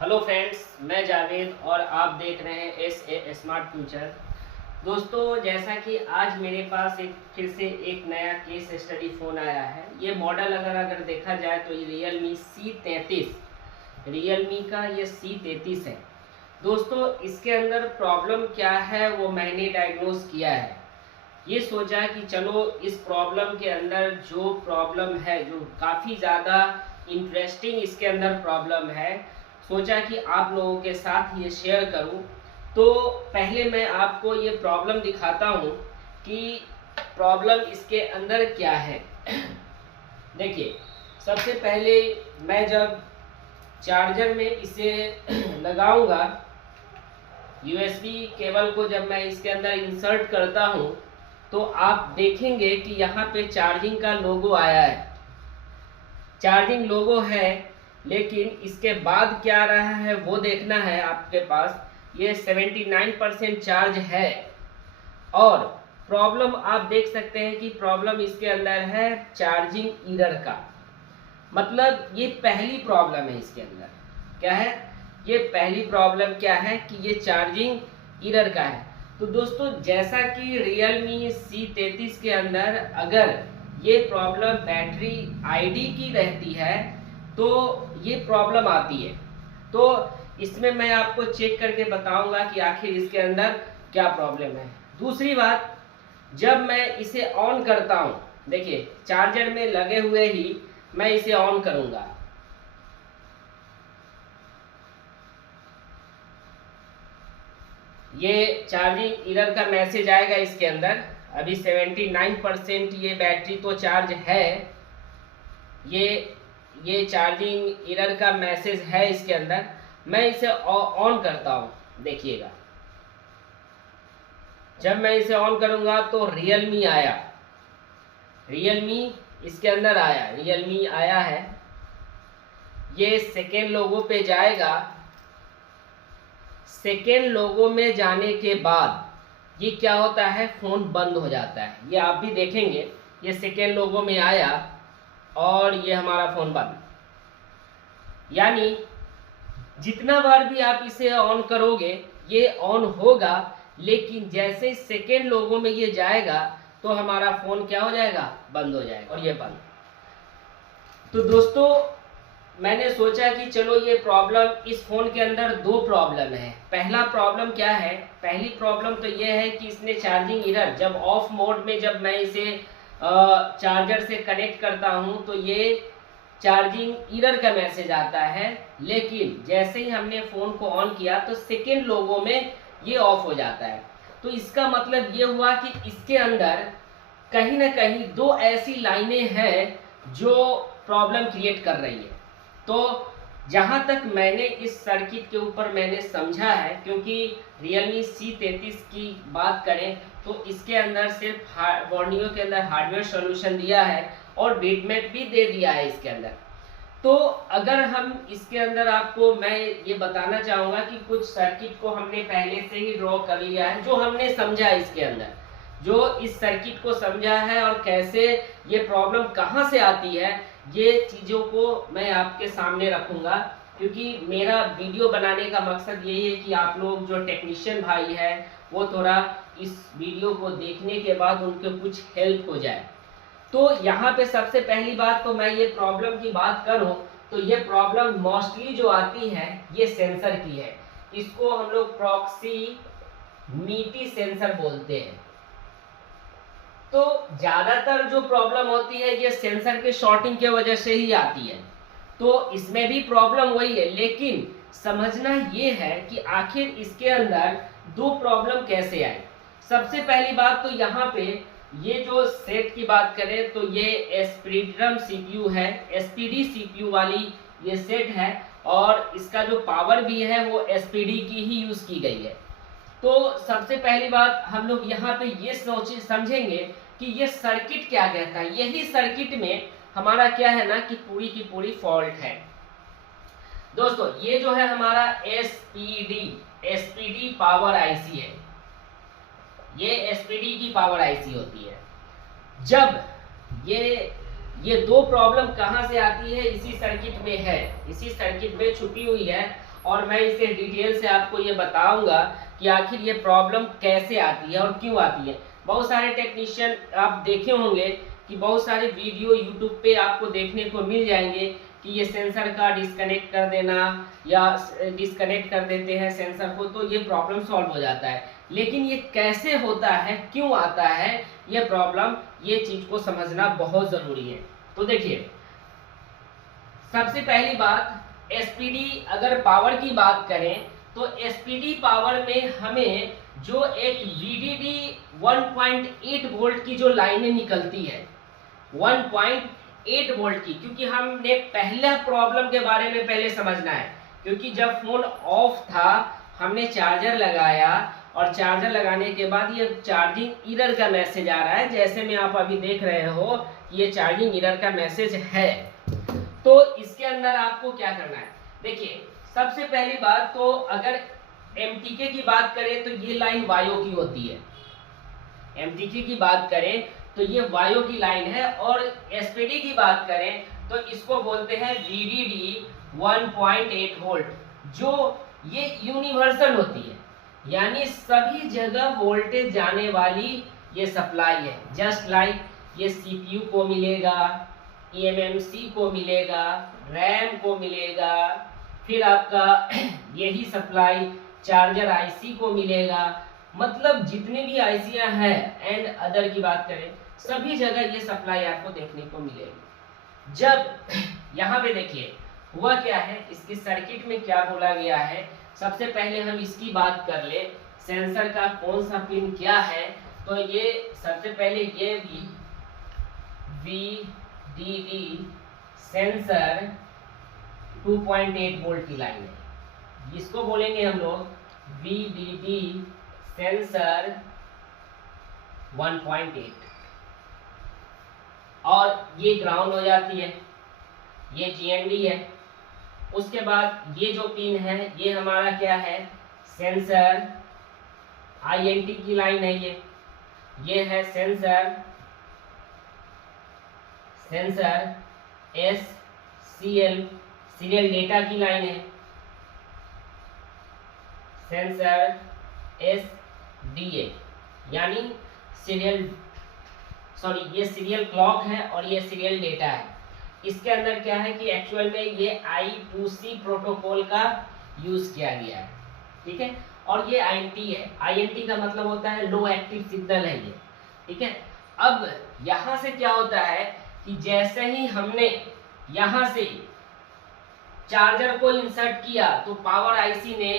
Hello friends, मैं जावेद और आप देख रहे हैं ए स्मार्ट फ्यूचर। दोस्तों, जैसा कि आज मेरे पास फिर से एक नया केस स्टडी फ़ोन आया है। ये मॉडल अगर देखा जाए तो ये रियलमी का ये C33 है। दोस्तों, इसके अंदर प्रॉब्लम क्या है वो मैंने डायग्नोज किया है। ये सोचा कि चलो इस प्रॉब्लम के अंदर जो प्रॉब्लम है, जो काफ़ी ज़्यादा इंटरेस्टिंग इसके अंदर प्रॉब्लम है, सोचा कि आप लोगों के साथ ये शेयर करूं। तो पहले मैं आपको ये प्रॉब्लम दिखाता हूं कि प्रॉब्लम इसके अंदर क्या है। देखिए, सबसे पहले मैं जब चार्जर में इसे लगाऊंगा, USB केबल को जब मैं इसके अंदर इंसर्ट करता हूं, तो आप देखेंगे कि यहाँ पे चार्जिंग का लोगो आया है। चार्जिंग लोगो है, लेकिन इसके बाद क्या आ रहा है वो देखना है आपके पास। ये 79% चार्ज है और प्रॉब्लम आप देख सकते हैं कि प्रॉब्लम इसके अंदर है चार्जिंग एरर का। मतलब ये पहली प्रॉब्लम है इसके अंदर। क्या है ये पहली प्रॉब्लम? क्या है कि ये चार्जिंग एरर का है। तो दोस्तों, जैसा कि रियलमी C33 के अंदर अगर ये प्रॉब्लम बैटरी ID की रहती है तो ये प्रॉब्लम आती है। तो इसमें मैं आपको चेक करके बताऊंगा कि आखिर इसके अंदर क्या प्रॉब्लम है। दूसरी बात, जब मैं इसे ऑन करता हूं, देखिए चार्जर में लगे हुए ही मैं इसे ऑन करूंगा। ये चार्जिंग एरर का मैसेज आएगा इसके अंदर। अभी 79% ये बैटरी तो चार्ज है। ये चार्जिंग एरर का मैसेज है इसके अंदर। मैं इसे ऑन करता हूं, देखिएगा। जब मैं इसे ऑन करूंगा तो रियलमी आया, रियलमी इसके अंदर आया, रियलमी आया है। ये सेकेंड लोगो पे जाएगा। सेकेंड लोगो में जाने के बाद ये क्या होता है, फ़ोन बंद हो जाता है। ये आप भी देखेंगे, ये सेकेंड लोगो में आया और ये हमारा फ़ोन बंद। यानी जितना बार भी आप इसे ऑन करोगे ये ऑन होगा, लेकिन जैसे सेकेंड लोगो में ये जाएगा तो हमारा फ़ोन क्या हो जाएगा, बंद हो जाएगा। और ये बंद। तो दोस्तों, मैंने सोचा कि चलो ये प्रॉब्लम, इस फ़ोन के अंदर दो प्रॉब्लम है। पहला प्रॉब्लम क्या है? पहली प्रॉब्लम तो ये है कि इसने चार्जिंग एरर, जब ऑफ मोड में जब मैं इसे चार्जर से कनेक्ट करता हूँ तो ये चार्जिंग एरर का मैसेज आता है। लेकिन जैसे ही हमने फ़ोन को ऑन किया तो सेकेंड लोगो में ये ऑफ हो जाता है। तो इसका मतलब ये हुआ कि इसके अंदर कहीं ना कहीं दो ऐसी लाइनें हैं जो प्रॉब्लम क्रिएट कर रही है। तो जहाँ तक मैंने इस सर्किट के ऊपर मैंने समझा है, क्योंकि रियलमी C33 की बात करें तो इसके अंदर सिर्फ बोर्नियो के अंदर हार्डवेयर सॉल्यूशन दिया है और बिटमैप भी दे दिया है इसके अंदर। तो अगर हम इसके अंदर आपको मैं ये बताना चाहूँगा कि कुछ सर्किट को हमने पहले से ही ड्रॉ कर लिया है, जो हमने समझा इसके अंदर, जो इस सर्किट को समझा है और कैसे ये प्रॉब्लम कहाँ से आती है, ये चीज़ों को मैं आपके सामने रखूँगा। क्योंकि मेरा वीडियो बनाने का मकसद यही है कि आप लोग जो टेक्नीशियन भाई हैं वो थोड़ा इस वीडियो को देखने के बाद उनको कुछ हेल्प हो जाए। तो यहाँ पे सबसे पहली बात तो मैं ये प्रॉब्लम की बात करूँ तो ये प्रॉब्लम मोस्टली जो आती है ये सेंसर की है। इसको हम लोग प्रॉक्सिमिटी सेंसर बोलते हैं। तो ज़्यादातर जो प्रॉब्लम होती है ये सेंसर के शॉर्टिंग के वजह से ही आती है। तो इसमें भी प्रॉब्लम वही है, लेकिन समझना ये है कि आखिर इसके अंदर दो प्रॉब्लम कैसे आए। सबसे पहली बात तो यहाँ पे ये जो सेट की बात करें तो ये एस्पीडियम CPU है, SPD CPU वाली ये सेट है और इसका जो पावर भी है वो SPD की ही यूज़ की गई है। तो सबसे पहली बात हम लोग यहाँ पे ये समझेंगे कि ये सर्किट क्या कहता है। यही सर्किट में हमारा क्या है ना कि पूरी की पूरी फॉल्ट है। दोस्तों, ये जो है हमारा SPD पावर IC है। ये SPD की पावर IC होती है। जब ये दो प्रॉब्लम कहाँ से आती है, इसी सर्किट में है, इसी सर्किट में छुपी हुई है। और मैं इसे डिटेल से आपको ये बताऊंगा कि आखिर ये प्रॉब्लम कैसे आती है और क्यों आती है। बहुत सारे टेक्नीशियन आप देखे होंगे कि बहुत सारे वीडियो यूट्यूब पे आपको देखने को मिल जाएंगे कि ये सेंसर का डिस्कनेक्ट कर देना या डिस्कनेक्ट कर देते हैं सेंसर को, तो ये प्रॉब्लम सॉल्व हो जाता है। लेकिन ये कैसे होता है, क्यों आता है ये प्रॉब्लम, ये चीज को समझना बहुत जरूरी है। तो देखिए, सबसे पहली बात, एसपीडी अगर पावर की बात करें तो एसपीडी पावर में हमें जो एक वीडीडी 1.8 वोल्ट की जो लाइनें निकलती है, 1.8 वोल्ट की, क्योंकि हमने पहले प्रॉब्लम के बारे में पहले समझना है। क्योंकि जब फोन ऑफ था हमने चार्जर लगाया और चार्जर लगाने के बाद ये चार्जिंग एरर का मैसेज आ रहा है, जैसे में आप अभी देख रहे हो ये चार्जिंग एरर का मैसेज है। तो इसके अंदर आपको क्या करना है, देखिए सबसे पहली बात तो अगर एमटीके की बात करें तो ये लाइन वायो की होती है। एमटीके की बात करें तो ये वायो की लाइन है, और एसपीडी की बात करें तो इसको बोलते हैं वीडीडी 1.8 वोल्ट, जो ये यूनिवर्सल होती है, यानी सभी जगह वोल्टेज जाने वाली ये सप्लाई है। जस्ट लाइक ये सीपीयू को मिलेगा, ईएमएमसी को मिलेगा, रैम को मिलेगा, फिर आपका यही सप्लाई चार्जर आईसी को मिलेगा। मतलब जितने भी आईसियां हैं एंड अदर की बात करें, सभी जगह ये सप्लाई आपको देखने को मिलेगी। जब यहाँ पे देखिए हुआ क्या है, इसकी सर्किट में क्या बोला गया है, सबसे पहले हम इसकी बात कर ले, सेंसर का कौन सा पिन क्या है। तो ये सबसे पहले ये भी वीडीडी सेंसर 2.8 वोल्ट की लाइन है, इसको बोलेंगे हम लोग वीडीडी सेंसर 1.8, और ये ग्राउंड हो जाती है, ये जीएनडी है। उसके बाद ये जो पिन है ये हमारा क्या है, सेंसर आईएनटी की लाइन है, ये है सेंसर एससीएल सीरियल डेटा की लाइन है, सेंसर एसडीए यानी ये सीरियल क्लॉक है और ये सीरियल डेटा है। इसके अंदर क्या है कि एक्चुअल में ये I2C प्रोटोकॉल का यूज किया गया है, ठीक है। और ये INT है, INT का मतलब होता है लो एक्टिव सिग्नल है ये, ठीक है। अब यहाँ से क्या होता है कि जैसे ही हमने यहाँ से चार्जर को इंसर्ट किया तो पावर आईसी ने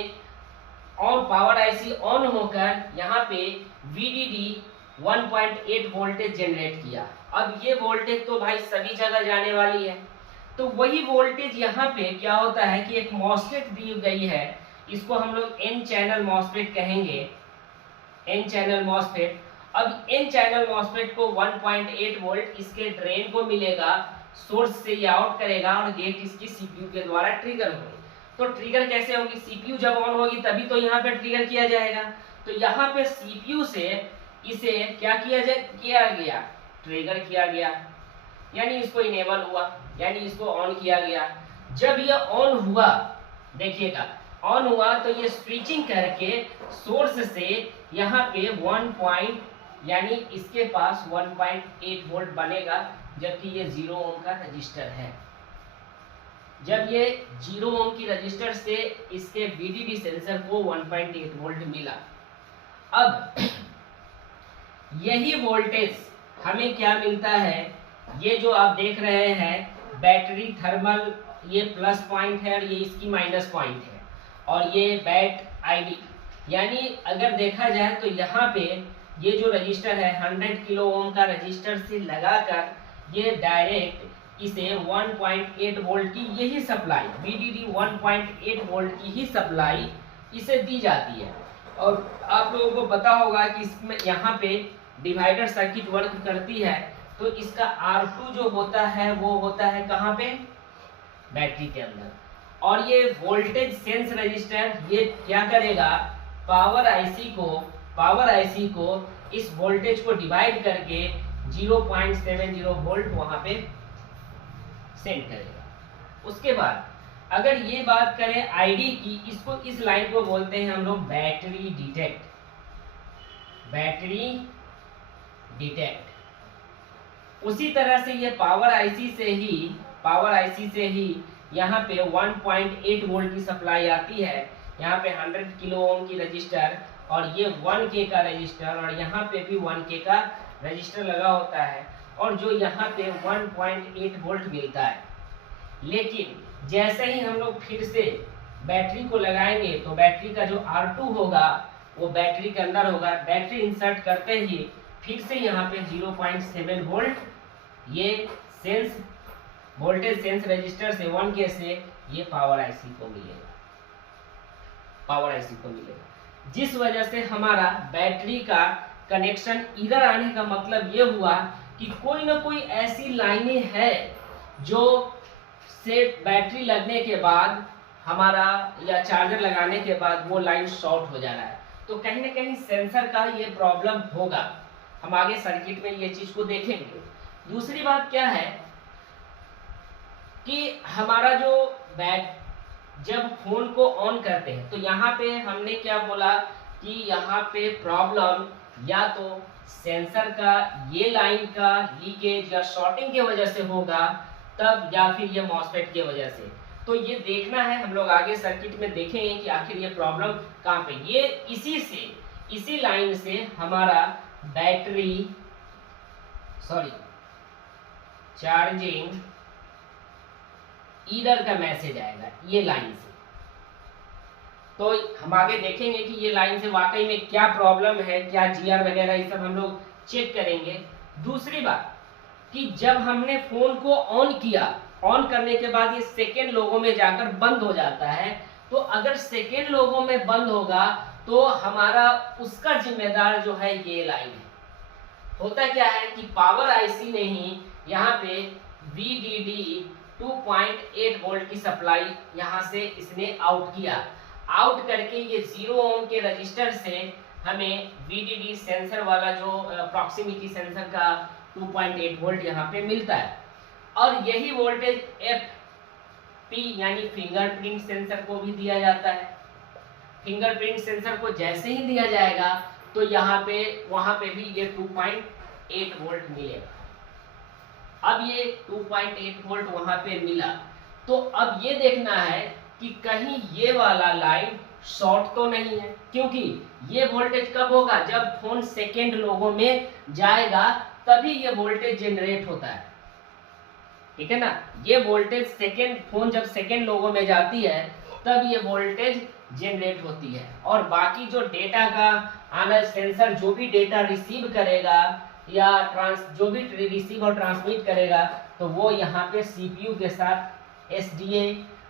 और पावर आईसी ऑन होकर यहाँ पे VDD 1.8 वोल्टेज जनरेट किया। अब ये वोल्टेज तो भाई सभी जगह जाने वाली है, तो वही वोल्टेज यहाँ पे क्या होता है कि एक मॉसफेट दी गई है, इसको हम लोग N चैनल मॉसफेट कहेंगे, N चैनल मॉसफेट। अब N चैनल मॉसफेट को 1.8 वोल्ट इसके ड्रेन को मिलेगा, सोर्स से ये आउट करेगा और गेट इसकी सीपीयू के द्वारा ट्रिगर होगी। तो ट्रिगर कैसे होगी, सीपीयू जब ऑन होगी तभी तो यहाँ पे ट्रिगर किया जाएगा। तो यहाँ पे सीपीयू से इसे क्या किया गया, ट्रिगर किया गया, यानी इसको इनेबल हुआ, यानी इसको ऑन किया गया। जब ये ऑन हुआ, देखिएगा ऑन हुआ तो ये स्विचिंग करके सोर्स से यहाँ पे 1 यानी इसके पास 1.8 वोल्ट बनेगा, जबकि ये 0 ओम का रजिस्टर है। जब ये 0 ओम की रजिस्टर से इसके VDD सेंसर को 1.8 वोल्ट मिला। अब यही वोल्टेज हमें क्या मिलता है, ये जो आप देख रहे हैं बैटरी थर्मल, ये प्लस पॉइंट है और ये इसकी माइनस पॉइंट है, और ये बैट आईडी, यानी अगर देखा जाए तो यहाँ पे ये जो रजिस्टर है 100 किलो ओम का रजिस्टर से लगाकर ये डायरेक्ट इसे 1.8 वोल्ट की यही सप्लाई, VDD 1.8 वोल्ट की ही सप्लाई इसे दी जाती है। और आप लोगों को पता होगा कि इसमें यहाँ पे डिवाइडर सर्किट वर्क करती है, तो इसका R2 जो होता है वो होता है कहाँ पे, बैटरी के अंदर। और ये वोल्टेज सेंस रजिस्टर ये क्या करेगा, पावर आईसी को इस वोल्टेज को डिवाइड करके 0.70 वोल्ट वहां पे सेंड करेगा। उसके बाद अगर ये बात करें आईडी की, इसको इस लाइन को बोलते हैं हम लोग बैटरी डिटेक्ट, बैटरी डिटेक्ट। उसी तरह से ये पावर आईसी से ही यहाँ पे 1.8 वोल्ट की सप्लाई आती है। यहाँ पे 100 किलो ओम की रजिस्टर और ये 1K का रजिस्टर और यहाँ पे भी 1K का रजिस्टर लगा होता है और जो यहाँ पे 1.8 वोल्ट मिलता है। लेकिन जैसे ही हम लोग फिर से बैटरी को लगाएंगे तो बैटरी का जो R2 होगा वो बैटरी के अंदर होगा। बैटरी इंसर्ट करते ही फिर से यहाँ पे 0.7 वोल्ट ये सेंस वोल्टेज सेंस रजिस्टर से 1K से ये पावर आईसी को मिलेगा, जिस वजह से हमारा बैटरी का कनेक्शन इधर आने का मतलब ये हुआ कि कोई ना कोई ऐसी लाइनें है जो से बैटरी लगने के बाद हमारा या चार्जर लगाने के बाद वो लाइन शॉर्ट हो जा रहा है। तो कहीं ना कहीं सेंसर का ये प्रॉब्लम होगा। हम आगे सर्किट में ये चीज को देखेंगे। दूसरी बात क्या है कि हमारा जो जब फोन को ऑन करते हैं तो यहाँ पे हमने क्या बोला कि यहाँ पे प्रॉब्लम या तो सेंसर का ये लाइन का लीकेज या शॉर्टिंग की वजह से होगा तब, या फिर ये मॉसफेट की वजह से। तो ये देखना है, हम लोग आगे सर्किट में देखेंगे कि आखिर ये प्रॉब्लम कहाँ पे। ये इसी लाइन से हमारा चार्जिंग ईडर का मैसेज आएगा ये लाइन से। तो हम आगे देखेंगे कि ये लाइन से वाकई में क्या प्रॉब्लम है, क्या जीआर वगैरह ये सब हम लोग चेक करेंगे। दूसरी बात कि जब हमने फोन को ऑन किया, ऑन करने के बाद ये सेकेंड लोगों में जाकर बंद हो जाता है। तो अगर सेकेंड लोगों में बंद होगा तो हमारा उसका जिम्मेदार जो है ये लाइन है। होता क्या है कि पावर आईसी ने ही यहाँ पे VDD 2.8 वोल्ट की सप्लाई यहाँ से इसने आउट किया। आउट करके ये 0 ओम के रजिस्टर से हमें VDD सेंसर वाला जो प्रॉक्सिमिटी सेंसर का 2.8 वोल्ट यहाँ पे मिलता है। और यही वोल्टेज FP यानी फिंगरप्रिंट सेंसर को भी दिया जाता है। फिंगरप्रिंट सेंसर को जैसे ही दिया जाएगा तो यहाँ पे वहां पे भी ये 2.8 वोल्ट मिलेगा। अब ये 2.8 वोल्ट वहां पे मिला तो अब ये देखना है कि कहीं ये वाला लाइन शॉर्ट तो नहीं है, क्योंकि ये वोल्टेज कब होगा जब फोन सेकेंड लोगों में जाएगा तभी ये वोल्टेज जनरेट होता है। ठीक है ना, ये वोल्टेज फोन जब सेकेंड लोगों में जाती है तब ये वोल्टेज जनरेट होती है। और बाकी जो डेटा का आना, सेंसर जो भी डेटा रिसीव करेगा या जो भी रिसीव और ट्रांसमिट करेगा तो वो यहाँ पे सीपीयू के साथ SDA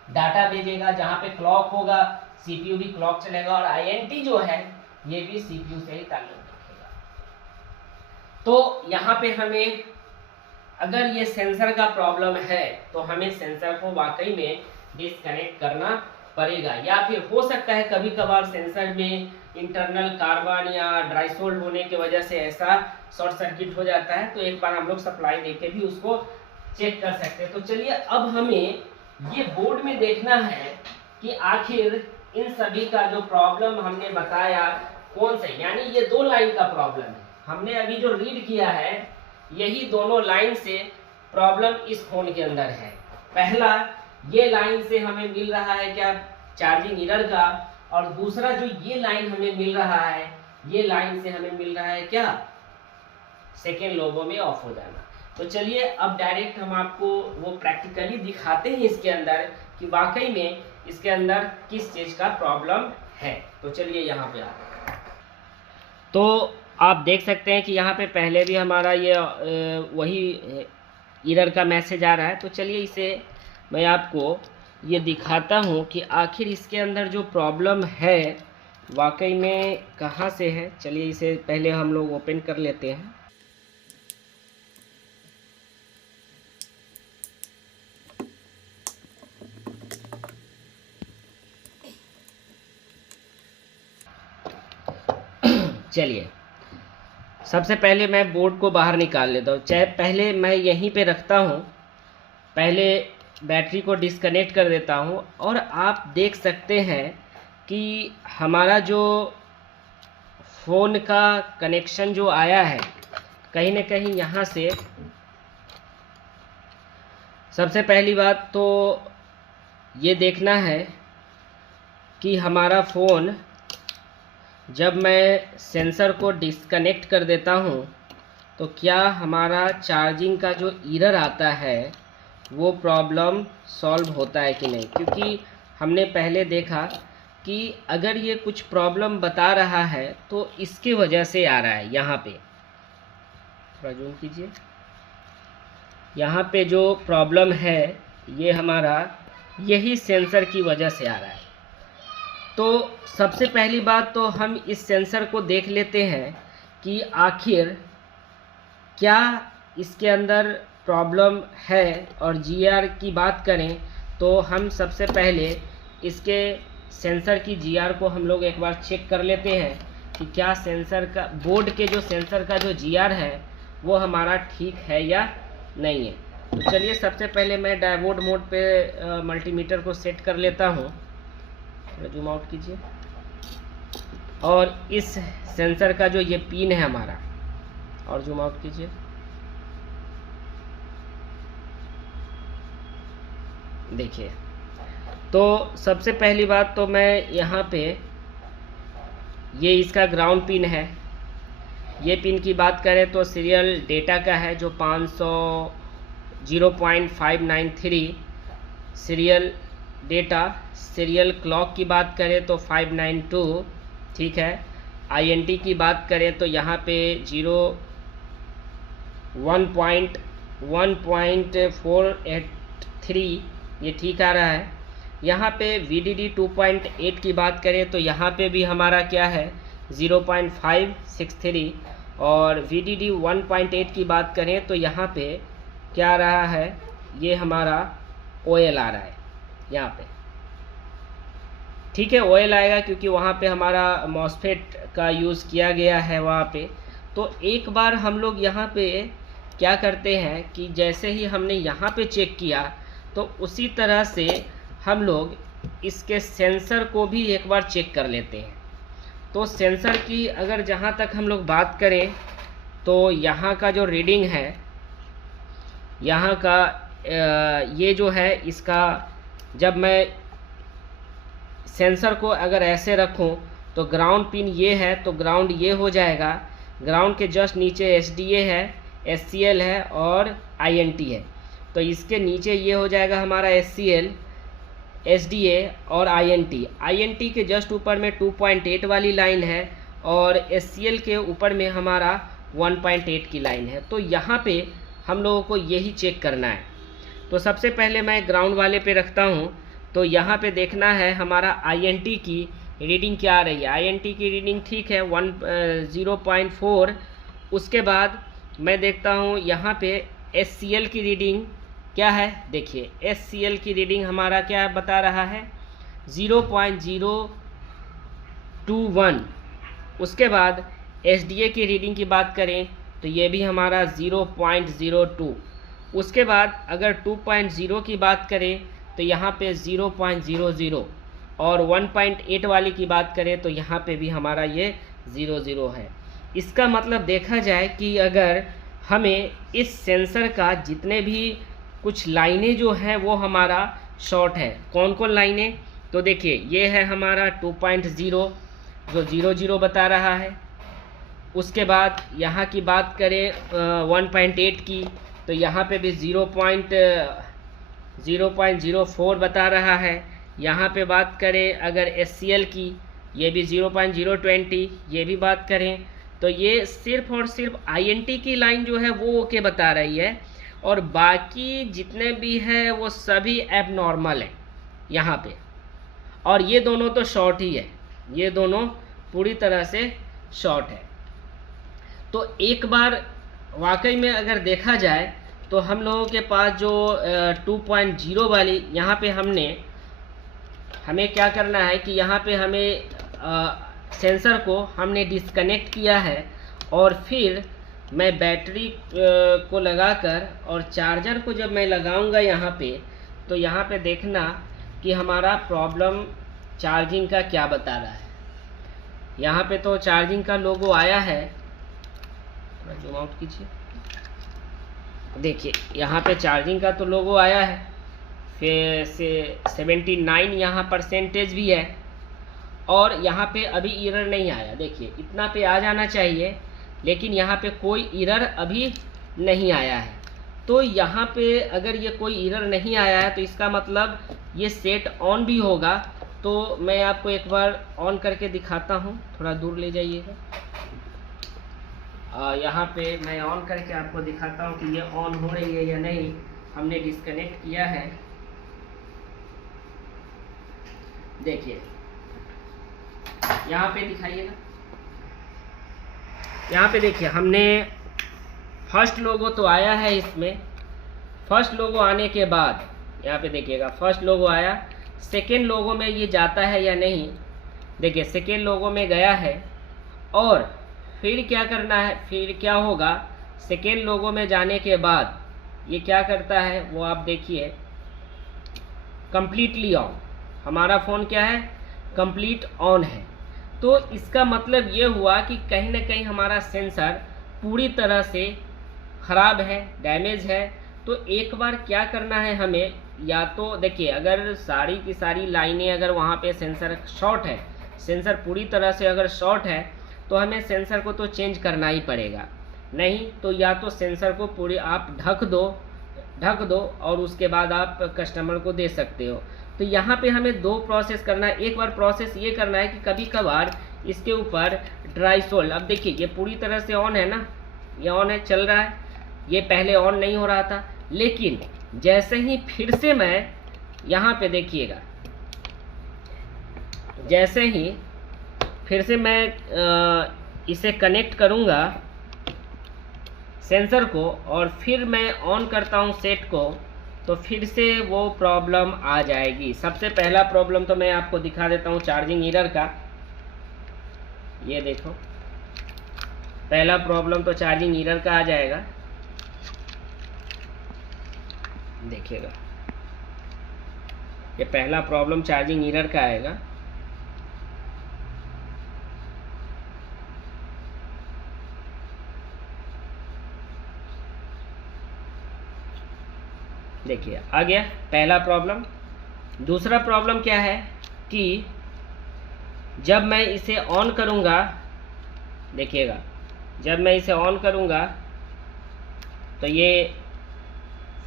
डाटा भेजेगा, जहाँ पे क्लॉक होगा सीपीयू भी क्लॉक चलेगा और INT जो है ये भी सीपीयू से ही ताल्लुक रखेगा। तो यहाँ पे हमें अगर ये सेंसर का प्रॉब्लम है तो हमें सेंसर को वाकई में डिस्कनेक्ट करना पड़ेगा। या फिर हो सकता है कभी कभार सेंसर में इंटरनल कार्बन या ड्राइसोल्ड होने की वजह से ऐसा शॉर्ट सर्किट हो जाता है। तो एक बार हम लोग सप्लाई देके भी उसको चेक कर सकते हैं। तो चलिए अब हमें ये बोर्ड में देखना है कि आखिर इन सभी का जो प्रॉब्लम हमने बताया कौन से, यानी ये 2 लाइन का प्रॉब्लम है। हमने अभी जो रीड किया है यही दोनों लाइन से प्रॉब्लम इस फोन के अंदर है। पहला ये लाइन से हमें मिल रहा है क्या चार्जिंग एरर का, और दूसरा जो ये लाइन हमें मिल रहा है ये लाइन से हमें मिल रहा है क्या सेकेंड लोगों में ऑफ हो जाना। तो चलिए अब डायरेक्ट हम आपको वो प्रैक्टिकली दिखाते हैं इसके अंदर कि वाकई में इसके अंदर किस चीज़ का प्रॉब्लम है। तो चलिए यहाँ पे तो आप देख सकते हैं कि यहाँ पे पहले भी हमारा ये वही एरर का मैसेज आ रहा है। तो चलिए इसे मैं आपको ये दिखाता हूँ कि आखिर इसके अंदर जो प्रॉब्लम है वाकई में कहाँ से है। चलिए इसे पहले हम लोग ओपन कर लेते हैं। चलिए सबसे पहले मैं बोर्ड को बाहर निकाल लेता हूँ, चाहे पहले मैं यहीं पे रखता हूँ। पहले बैटरी को डिस्कनेक्ट कर देता हूँ और आप देख सकते हैं कि हमारा जो फ़ोन का कनेक्शन जो आया है कहीं ना कहीं यहाँ से, सबसे पहली बात तो ये देखना है कि हमारा फ़ोन जब मैं सेंसर को डिस्कनेक्ट कर देता हूँ तो क्या हमारा चार्जिंग का जो एरर आता है वो प्रॉब्लम सॉल्व होता है कि नहीं। क्योंकि हमने पहले देखा कि अगर ये कुछ प्रॉब्लम बता रहा है तो इसके वजह से आ रहा है। यहाँ पे थोड़ा जूम कीजिए, यहाँ पे जो प्रॉब्लम है ये हमारा यही सेंसर की वजह से आ रहा है। तो सबसे पहली बात तो हम इस सेंसर को देख लेते हैं कि आखिर क्या इसके अंदर प्रॉब्लम है। और जीआर की बात करें तो हम सबसे पहले इसके सेंसर की जीआर को हम लोग एक बार चेक कर लेते हैं कि क्या सेंसर का, बोर्ड के जो सेंसर का जो जीआर है वो हमारा ठीक है या नहीं है। तो चलिए सबसे पहले मैं डायोड मोड पे मल्टीमीटर को सेट कर लेता हूँ। जूम आउट कीजिए और इस सेंसर का जो ये पिन है हमारा, और जूम आउट कीजिए, देखिए। तो सबसे पहली बात तो मैं यहाँ पे ये इसका ग्राउंड पिन है। ये पिन की बात करें तो सीरियल डेटा का है जो 0.593 सीरियल डेटा। सीरियल क्लॉक की बात करें तो 592, ठीक है। आईएनटी की बात करें तो यहाँ पे 1.483 ये ठीक आ रहा है। यहाँ पे VDD 2.8 की बात करें तो यहाँ पे भी हमारा क्या है 0.563, और VDD 1.8 की बात करें तो यहाँ पे क्या आ रहा है, ये हमारा OL आ रहा है यहाँ पे, ठीक है। OL आएगा क्योंकि वहाँ पे हमारा मॉसफेट का यूज़ किया गया है वहाँ पे। तो एक बार हम लोग यहाँ पे क्या करते हैं कि जैसे ही हमने यहाँ पे चेक किया तो उसी तरह से हम लोग इसके सेंसर को भी एक बार चेक कर लेते हैं। तो सेंसर की अगर जहाँ तक हम लोग बात करें तो यहाँ का जो रीडिंग है, यहाँ का ये जो है इसका, जब मैं सेंसर को अगर ऐसे रखूं तो ग्राउंड पिन ये है तो ग्राउंड ये हो जाएगा। ग्राउंड के जस्ट नीचे SDA है, SCL है और INT है। तो इसके नीचे ये हो जाएगा हमारा SCL, SDA और INT के जस्ट ऊपर में 2.8 वाली लाइन है और SCL के ऊपर में हमारा 1.8 की लाइन है। तो यहाँ पे हम लोगों को यही चेक करना है। तो सबसे पहले मैं ग्राउंड वाले पे रखता हूँ। तो यहाँ पे देखना है हमारा INT की रीडिंग क्या आ रही है। INT की रीडिंग ठीक है 0.4। उसके बाद मैं देखता हूँ यहाँ पे SCL की रीडिंग क्या है। देखिए SCL की रीडिंग हमारा क्या बता रहा है 0.021। उसके बाद SDA की रीडिंग की बात करें तो ये भी हमारा 0.02। उसके बाद अगर 2.0 की बात करें तो यहाँ पे 0.00 और 1.8 वाली की बात करें तो यहाँ पे भी हमारा ये 00 है। इसका मतलब देखा जाए कि अगर हमें इस सेंसर का जितने भी कुछ लाइनें जो हैं वो हमारा शॉर्ट है। कौन कौन लाइनें, तो देखिए ये है हमारा 2.0 जो 00 बता रहा है। उसके बाद यहाँ की बात करें 1.8 की तो यहाँ पे भी 0.04 बता रहा है। यहाँ पे बात करें अगर SCL की, ये भी 0.020 ये भी बात करें तो ये सिर्फ और सिर्फ INT की लाइन जो है वो ओके बता रही है और बाकी जितने भी है वो सभी एबनॉर्मल है यहाँ पे। और ये दोनों तो शॉर्ट ही है, ये दोनों पूरी तरह से शॉर्ट है। तो एक बार वाकई में अगर देखा जाए तो हम लोगों के पास जो 2.0 वाली यहाँ पे हमें क्या करना है कि यहाँ पे हमें सेंसर को हमने डिस्कनेक्ट किया है और फिर मैं बैटरी को लगाकर और चार्जर को जब मैं लगाऊंगा यहाँ पे तो यहाँ पे देखना कि हमारा प्रॉब्लम चार्जिंग का क्या बता रहा है। यहाँ पे तो चार्जिंग का लोगो आया है, थोड़ा जूम आउट कीजिए, देखिए यहाँ पे चार्जिंग का तो लोगो आया है, फिर से 79 यहाँ परसेंटेज भी है, और यहाँ पे अभी एरर नहीं आया। देखिए इतना पे आ जाना चाहिए, लेकिन यहाँ पे कोई एरर अभी नहीं आया है। तो यहाँ पे अगर ये कोई एरर नहीं आया है तो इसका मतलब ये सेट ऑन भी होगा। तो मैं आपको एक बार ऑन करके दिखाता हूँ, थोड़ा दूर ले जाइएगा। यहाँ पे मैं ऑन करके आपको दिखाता हूँ कि ये ऑन हो रही है या नहीं। हमने डिस्कनेक्ट किया है, देखिए यहाँ पे दिखाइएगा। यहाँ पे देखिए हमने फर्स्ट लोगो तो आया है इसमें। फर्स्ट लोगो आने के बाद यहाँ पे देखिएगा फर्स्ट लोगो आया, सेकेंड लोगो में ये जाता है या नहीं। देखिए सेकेंड लोगो में गया है, और फिर क्या करना है, फिर क्या होगा, सेकेंड लोगो में जाने के बाद ये क्या करता है वो आप देखिए, कंप्लीटली ऑन। हमारा फ़ोन क्या है, कंप्लीट ऑन है। तो इसका मतलब ये हुआ कि कहीं ना कहीं हमारा सेंसर पूरी तरह से ख़राब है, डैमेज है। तो एक बार क्या करना है हमें, या तो देखिए अगर सारी की सारी लाइनें अगर वहाँ पे सेंसर शॉर्ट है, सेंसर पूरी तरह से अगर शॉर्ट है, तो हमें सेंसर को तो चेंज करना ही पड़ेगा। नहीं तो या तो सेंसर को पूरी आप ढक दो और उसके बाद आप कस्टमर को दे सकते हो। तो यहाँ पे हमें दो प्रोसेस करना है। एक बार प्रोसेस ये करना है कि कभी कभार इसके ऊपर ड्राई सोल्ड, अब देखिए ये पूरी तरह से ऑन है ना, ये ऑन है, चल रहा है। ये पहले ऑन नहीं हो रहा था, लेकिन जैसे ही फिर से मैं यहाँ पे देखिएगा, जैसे ही फिर से मैं इसे कनेक्ट करूँगा सेंसर को, और फिर मैं ऑन करता हूँ सेट को, तो फिर से वो प्रॉब्लम आ जाएगी। सबसे पहला प्रॉब्लम तो मैं आपको दिखा देता हूँ चार्जिंग एरर का। ये देखो पहला प्रॉब्लम तो चार्जिंग एरर का आ जाएगा, देखिएगा ये पहला प्रॉब्लम चार्जिंग एरर का आएगा। देखिए आ गया पहला प्रॉब्लम। दूसरा प्रॉब्लम क्या है कि जब मैं इसे ऑन करूंगा, देखिएगा जब मैं इसे ऑन करूंगा तो ये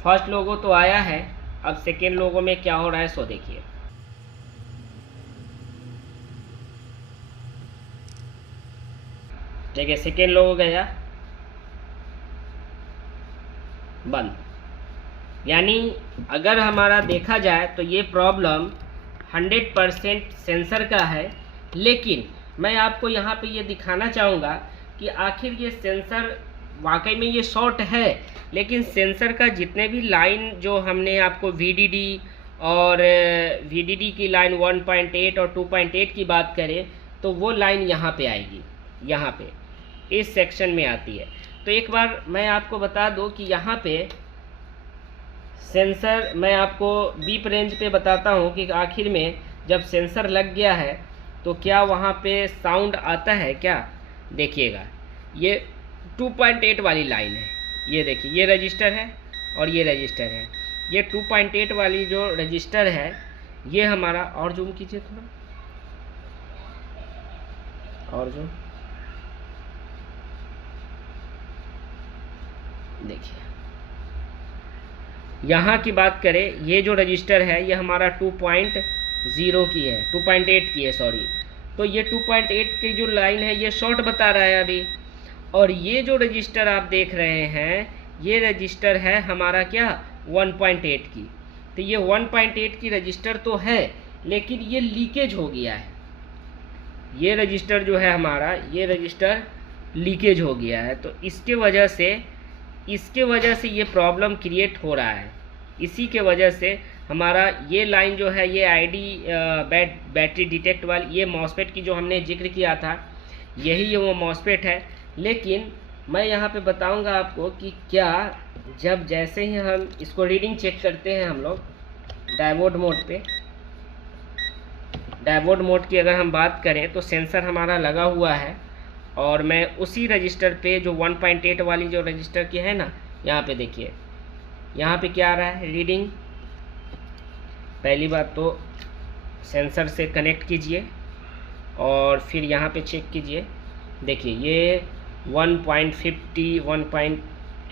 फर्स्ट लोगो तो आया है, अब सेकेंड लोगो में क्या हो रहा है सो देखिए। देखिए सेकेंड लोगो गया बंद। यानी अगर हमारा देखा जाए तो ये प्रॉब्लम 100% सेंसर का है। लेकिन मैं आपको यहाँ पे ये दिखाना चाहूँगा कि आखिर ये सेंसर वाकई में ये शॉर्ट है, लेकिन सेंसर का जितने भी लाइन जो हमने आपको VDD और VDD की लाइन 1.8 और 2.8 की बात करें तो वो लाइन यहाँ पे आएगी, यहाँ पे इस सेक्शन में आती है। तो एक बार मैं आपको बता दूँ कि यहाँ पे सेंसर, मैं आपको बीप रेंज पे बताता हूँ कि आखिर में जब सेंसर लग गया है तो क्या वहाँ पे साउंड आता है क्या। देखिएगा ये 2.8 वाली लाइन है, ये देखिए ये रजिस्टर है और ये रजिस्टर है। ये 2.8 वाली जो रजिस्टर है ये हमारा, और जूम कीजिए थोड़ा, और जूम, देखिए यहाँ की बात करें, ये जो रजिस्टर है ये हमारा 2.0 की है, 2.8 की है सॉरी। तो ये 2.8 की जो लाइन है ये शॉर्ट बता रहा है अभी। और ये जो रजिस्टर आप देख रहे हैं ये रजिस्टर है हमारा क्या 1.8 की। तो ये 1.8 की रजिस्टर तो है, लेकिन ये लीकेज हो गया है। ये रजिस्टर जो है हमारा, ये रजिस्टर लीकेज हो गया है। तो इसके वजह से ये प्रॉब्लम क्रिएट हो रहा है। इसी के वजह से हमारा ये लाइन जो है, ये ID बैटरी डिटेक्ट वाली, ये मॉसफेट की जो हमने जिक्र किया था, यही ये वो मॉसफेट है। लेकिन मैं यहाँ पे बताऊँगा आपको कि क्या जब जैसे ही हम इसको रीडिंग चेक करते हैं हम लोग, डायोड मोड की अगर हम बात करें तो सेंसर हमारा लगा हुआ है और मैं उसी रजिस्टर पे जो 1.8 वाली जो रजिस्टर की है ना, यहाँ पे देखिए, यहाँ पे क्या आ रहा है रीडिंग। पहली बात तो सेंसर से कनेक्ट कीजिए और फिर यहाँ पे चेक कीजिए। देखिए ये 1.50 1.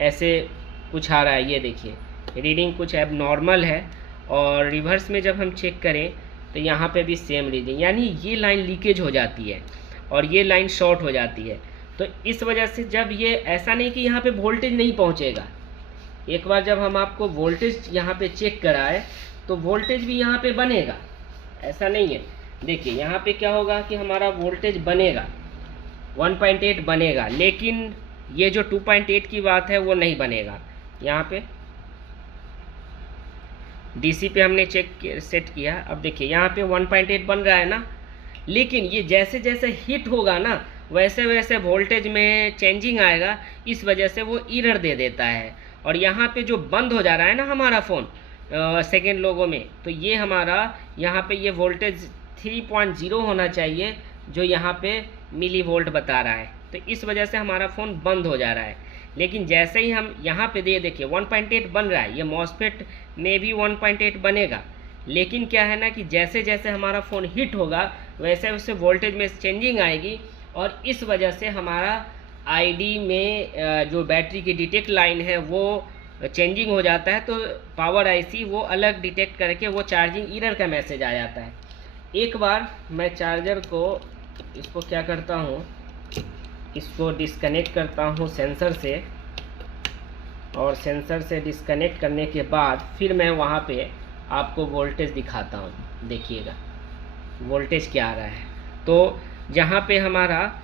ऐसे कुछ आ रहा है, ये देखिए रीडिंग कुछ अब नॉर्मल है। और रिवर्स में जब हम चेक करें तो यहाँ पे भी सेम रीडिंग, यानी ये लाइन लीकेज हो जाती है और ये लाइन शॉर्ट हो जाती है। तो इस वजह से जब ये, ऐसा नहीं कि यहाँ पे वोल्टेज नहीं पहुँचेगा, एक बार जब हम आपको वोल्टेज यहाँ पे चेक कराए तो वोल्टेज भी यहाँ पे बनेगा, ऐसा नहीं है। देखिए यहाँ पे क्या होगा कि हमारा वोल्टेज बनेगा 1.8 बनेगा, लेकिन ये जो 2.8 की बात है वो नहीं बनेगा। यहाँ पे डीसी पे हमने सेट किया, अब देखिए यहाँ पे 1.8 बन रहा है ना, लेकिन ये जैसे जैसे हिट होगा ना वैसे वैसे वोल्टेज में चेंजिंग आएगा, इस वजह से वो एरर दे देता है। और यहाँ पे जो बंद हो जा रहा है ना हमारा फ़ोन सेकेंड लोगों में, तो ये हमारा यहाँ पे ये वोल्टेज 3.0 होना चाहिए जो यहाँ पे मिली वोल्ट बता रहा है, तो इस वजह से हमारा फ़ोन बंद हो जा रहा है। लेकिन जैसे ही हम यहाँ पे देखिए 1.8 बन रहा है, ये मॉसफेट में भी 1.8 बनेगा, लेकिन क्या है ना कि जैसे जैसे हमारा फ़ोन हिट होगा वैसे वैसे वोल्टेज में चेंजिंग आएगी और इस वजह से हमारा आईडी में जो बैटरी की डिटेक्ट लाइन है वो चेंजिंग हो जाता है, तो पावर आईसी वो अलग डिटेक्ट करके वो चार्जिंग एरर का मैसेज आ जाता है। एक बार मैं चार्जर को, इसको क्या करता हूँ, इसको डिस्कनेक्ट करता हूँ सेंसर से, और सेंसर से डिस्कनेक्ट करने के बाद फिर मैं वहाँ पे आपको वोल्टेज दिखाता हूँ। देखिएगा वोल्टेज क्या आ रहा है। तो जहाँ पे हमारा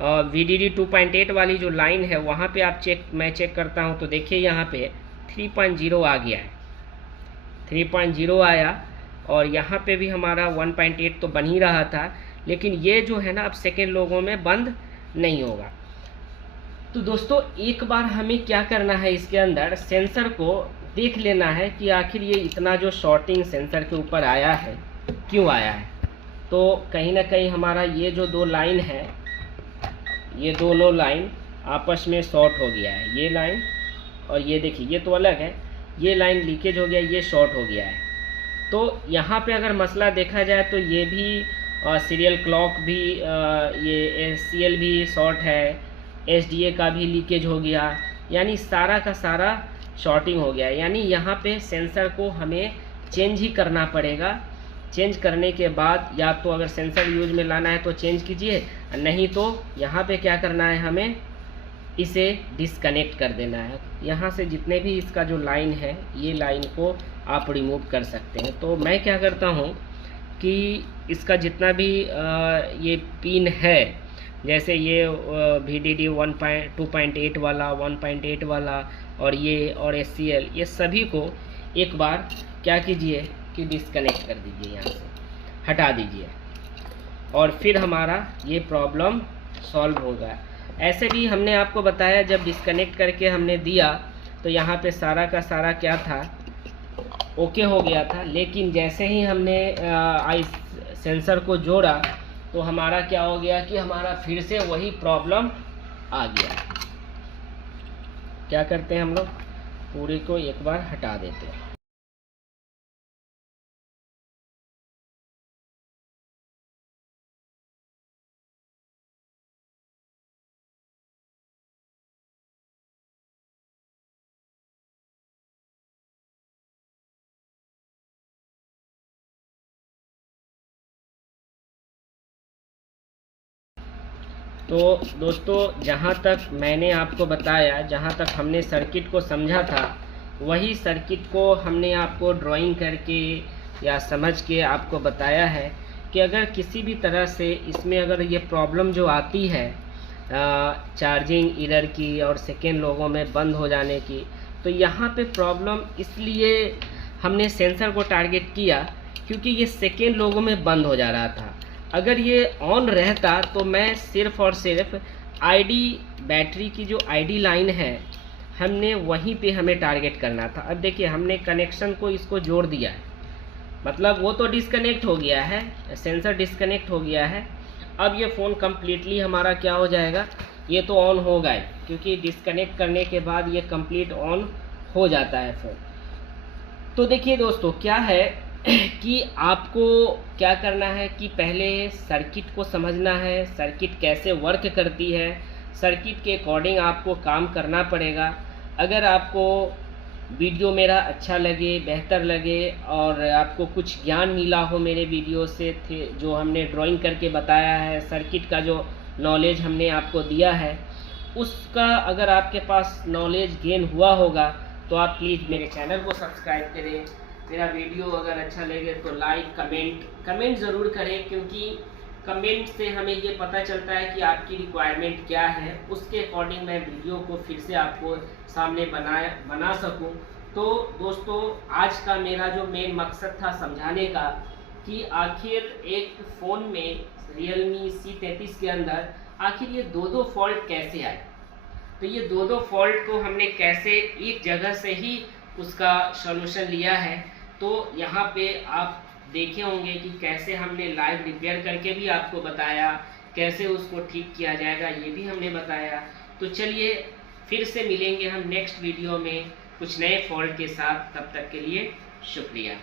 VDD 2.8 वाली जो लाइन है वहाँ पे आप मैं चेक करता हूँ तो देखिए यहाँ पे 3.0 आ गया है, 3.0 आया। और यहाँ पे भी हमारा 1.8 तो बन ही रहा था, लेकिन ये जो है ना अब सेकेंड लोगों में बंद नहीं होगा। तो दोस्तों एक बार हमें क्या करना है, इसके अंदर सेंसर को देख लेना है कि आखिर ये इतना जो शॉर्टिंग सेंसर के ऊपर आया है क्यों आया है। तो कहीं ना कहीं हमारा ये जो दो लाइन है, ये दोनों लाइन आपस में शॉर्ट हो गया है, ये लाइन और ये देखिए ये तो अलग है, ये लाइन लीकेज हो गया, ये शॉर्ट हो गया है। तो यहाँ पे अगर मसला देखा जाए तो ये भी सीरियल क्लॉक भी, ये SCL भी शॉर्ट है, SDA का भी लीकेज हो गया, यानी सारा का सारा शॉर्टिंग हो गया। यानी यहाँ पे सेंसर को हमें चेंज ही करना पड़ेगा। चेंज करने के बाद या तो अगर सेंसर यूज में लाना है तो चेंज कीजिए, नहीं तो यहाँ पे क्या करना है, हमें इसे डिस्कनेक्ट कर देना है। यहाँ से जितने भी इसका जो लाइन है ये लाइन को आप रिमूव कर सकते हैं। तो मैं क्या करता हूँ कि इसका जितना भी ये पिन है, जैसे ये VDD 2.8 वाला, 1.8 वाला और ये और SCL, ये सभी को एक बार क्या कीजिए कि डिस्कनेक्ट कर दीजिए, यहाँ से हटा दीजिए और फिर हमारा ये प्रॉब्लम सॉल्व होगा। ऐसे भी हमने आपको बताया जब डिस्कनेक्ट करके हमने दिया तो यहाँ पे सारा का सारा क्या था, ओके हो गया था। लेकिन जैसे ही हमने सेंसर को जोड़ा तो हमारा क्या हो गया कि हमारा फिर से वही प्रॉब्लम आ गया। क्या करते हैं हम लोग, पूरे को एक बार हटा देते हैं। तो दोस्तों जहाँ तक मैंने आपको बताया, जहाँ तक हमने सर्किट को समझा था, वही सर्किट को हमने आपको ड्राइंग करके या समझ के आपको बताया है कि अगर किसी भी तरह से इसमें अगर ये प्रॉब्लम जो आती है चार्जिंग एरर की और सेकेंड लोगों में बंद हो जाने की, तो यहाँ पे प्रॉब्लम इसलिए हमने सेंसर को टारगेट किया क्योंकि ये सेकेंड लोगों में बंद हो जा रहा था। अगर ये ऑन रहता तो मैं सिर्फ़ और सिर्फ बैटरी की जो आईडी लाइन है हमने वहीं पे हमें टारगेट करना था। अब देखिए हमने कनेक्शन को इसको जोड़ दिया है, मतलब वो तो डिस्कनेक्ट हो गया है, सेंसर डिस्कनेक्ट हो गया है। अब ये फ़ोन कम्प्लीटली हमारा क्या हो जाएगा, ये तो ऑन होगा ही, क्योंकि डिस्कनेक्ट करने के बाद ये कंप्लीट ऑन हो जाता है फ़ोन। तो देखिए दोस्तों, क्या है कि आपको क्या करना है कि पहले सर्किट को समझना है, सर्किट कैसे वर्क करती है, सर्किट के अकॉर्डिंग आपको काम करना पड़ेगा। अगर आपको वीडियो मेरा अच्छा लगे, बेहतर लगे और आपको कुछ ज्ञान मिला हो मेरे वीडियो से, थे जो हमने ड्राइंग करके बताया है, सर्किट का जो नॉलेज हमने आपको दिया है, उसका अगर आपके पास नॉलेज गेन हुआ होगा तो आप प्लीज़ मेरे चैनल को सब्सक्राइब करें। मेरा वीडियो अगर अच्छा लगे तो लाइक कमेंट ज़रूर करें, क्योंकि कमेंट से हमें ये पता चलता है कि आपकी रिक्वायरमेंट क्या है, उसके अकॉर्डिंग मैं वीडियो को फिर से आपको सामने बना सकूं। तो दोस्तों, आज का मेरा जो मेन मकसद था समझाने का कि आखिर एक फ़ोन में Realme C33 के अंदर आखिर ये दो फॉल्ट कैसे आए। तो ये दो फॉल्ट को हमने कैसे एक जगह से ही उसका सॉल्यूशन लिया है, तो यहाँ पे आप देखे होंगे कि कैसे हमने लाइव रिपेयर करके भी आपको बताया, कैसे उसको ठीक किया जाएगा ये भी हमने बताया। तो चलिए फिर से मिलेंगे हम नेक्स्ट वीडियो में कुछ नए फॉल्ट के साथ, तब तक के लिए शुक्रिया।